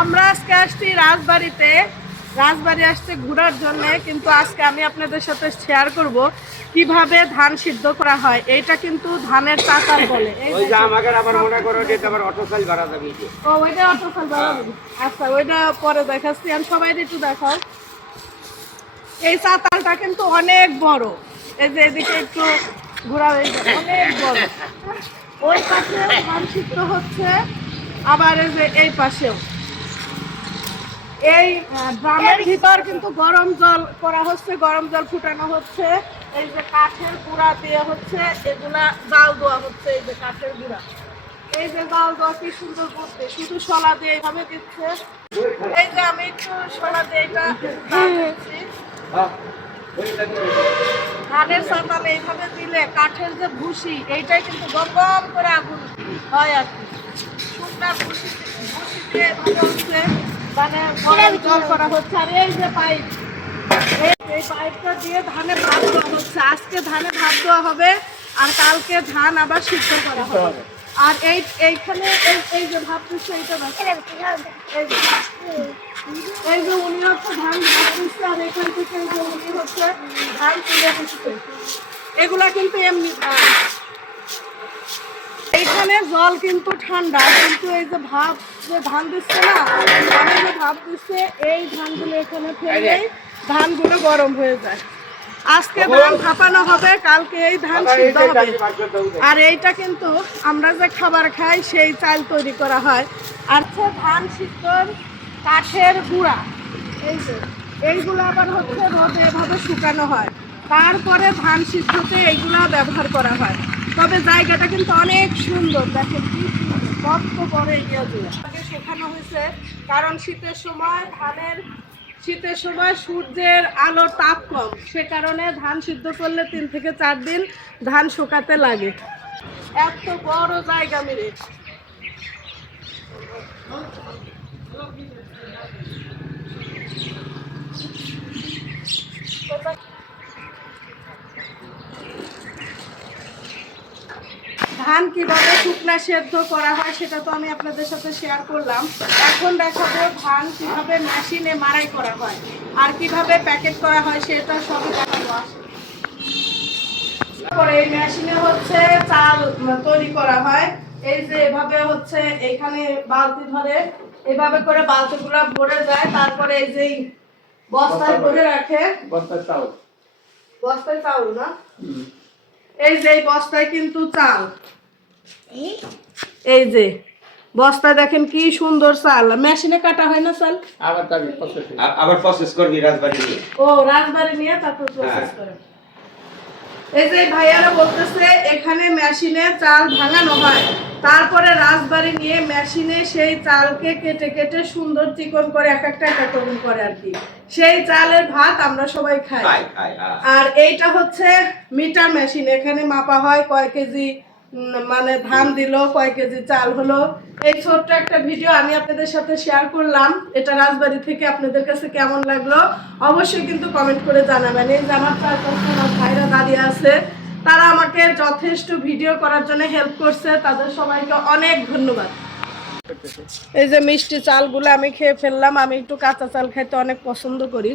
আমরা আজকে আসছি রাজবাড়ি আসছে ঘোরার জন্য, কিন্তু আজকে আমি আপনাদের সাথে শেয়ার করব কিভাবে ধান সিদ্ধ করা হয়। এইটা কিন্তু ধানের চাতাল বলে। আচ্ছা, ওইটা পরে দেখাচ্ছি। আমি সবাই একটু দেখাও। এই চাতালটা কিন্তু অনেক বড়। এই যে এদিকে একটু ঘোরা, অনেক বড়। ওই পাশে ধান সিদ্ধ হচ্ছে, আবার এই যে এই পাশেও। এই ড্রামের ভিতর কিন্তু গরম জল করা হচ্ছে, গরম জল ফুটানো হচ্ছে। এই যে কাঠের গুঁড়া দিয়ে হচ্ছে, এগুলা জাল দেওয়া হচ্ছে। এই যে কাঠের গুঁড়া, এই যে জাল দেওয়া কি সুন্দর করতে, শুধু শলা দিয়ে এইভাবে দিচ্ছে। এই যে আমি একটু শলা দিয়ে এটা দিচ্ছি। ধানের চাতালে এইভাবে দিলে কাঠের যে ভুসি, এইটাই কিন্তু গম গম করে আগুন হয় আর কি। শুকনা ভুসি দিয়ে এভাবে হচ্ছে মানে জল করা হচ্ছে। আর এই যে পাইপ, এই পাইপটা দিয়ে ধানে ভাত দেওয়া হচ্ছে। আজকে ধানে ভাত দেওয়া হবে, আর কালকে ধান আবার সিদ্ধ করা হবে। আর এইখানে এই যে ভাত দিচ্ছে, এই যে উনি হচ্ছে ধান ভাত দিচ্ছে, আর এখান থেকে উনি হচ্ছে ধান তুলে দিচ্ছে। এগুলা কিন্তু এমনি ধান। এইখানে জল কিন্তু ঠান্ডা, কিন্তু এই যে ভাব যে ধান দিচ্ছে না, ধানে যে ভাব দিচ্ছে, এই ধানগুলো এখানে ফেললেই ধানগুলো গরম হয়ে যায়। আজকে ধান ভাপানো হবে, কালকে এই ধান সিদ্ধ হবে। আর এইটা কিন্তু আমরা যে খাবার খাই সেই চাল তৈরি করা হয়। আর ধান সিদ্ধর কাঠের গুঁড়া, এই যে এইগুলো আবার হচ্ছে রোদে এভাবে শুকানো হয়, তারপরে ধান সিদ্ধতে এইগুলা ব্যবহার করা হয়। তবে জায়গাটা কিন্তু অনেক সুন্দর, দেখেন কি সুন্দর, কত বড় এরিয়া জুড়ে আগে শেখানো হয়েছে। কারণ শীতের সময় সূর্যের আলোর তাপ কম, সে কারণে ধান সিদ্ধ করলে 3 থেকে 4 দিন ধান শুকাতে লাগে। এত বড় জায়গা মিলে ধান কিভাবে শুকনা সেদ্ধ করা হয় সেটা তো আমি আপনাদের সাথে শেয়ার করলাম। এখন দেখাবো ধান কিভাবে মেশিনে মাড়াই করা হয় আর কিভাবে প্যাকেট করা হয়, সেটা সবই দেখাবো। তারপরে এই মেশিনে হচ্ছে চাল তৈরি করা হয়। এই যে এভাবে হচ্ছে এখানে বালতি ধরে এভাবে করে বালতিগুলো ভরে যায়, তারপরে এই যে বস্তায় ভরে রাখে। বস্তায় চাউল না, এই যে বস্তায় কিন্তু চাল, এই যে বস্তায় দেখেন কি সুন্দর চাল। মেশিনে কাটা হয় না চাল, আবার প্রসেস করবি রাজবাড়ি নিয়ে। ও রাজবাড়ি নিয়ে তারপর প্রসেস করে। এই যে ভাইয়ারা বলতেছে এখানে মেশিনে চাল ভাঙানো হয়, তারপরে রাজবাড়ি নিয়ে মেশিনে সেই চালকে কেটে কেটে সুন্দর চিকন করে এক একটা রকম করে আর কি। সেই চালের ভাত আমরা সবাই খাই। আর এইটা হচ্ছে মিটার মেশিন, এখানে মাপা হয় কয় কেজি মানে ধান দিল, কয় কেজি চাল হলো। এই ছোট্ট একটা ভিডিও আমি আপনাদের সাথে শেয়ার করলাম। এটা রাজবাড়ি থেকে আপনাদের কাছে কেমন লাগলো অবশ্যই কিন্তু কমেন্ট করে জানাবেন। এই যে আমার চারপাশে আমার ভাইরা দাঁড়িয়ে আছে, তারা আমাকে যথেষ্ট ভিডিও করার জন্য হেল্প করছে, তাদের সবাইকে অনেক ধন্যবাদ। এই যে মিষ্টি চালগুলো আমি খেয়ে ফেললাম, আমি একটু কাঁচা চাল খাইতে অনেক পছন্দ করি।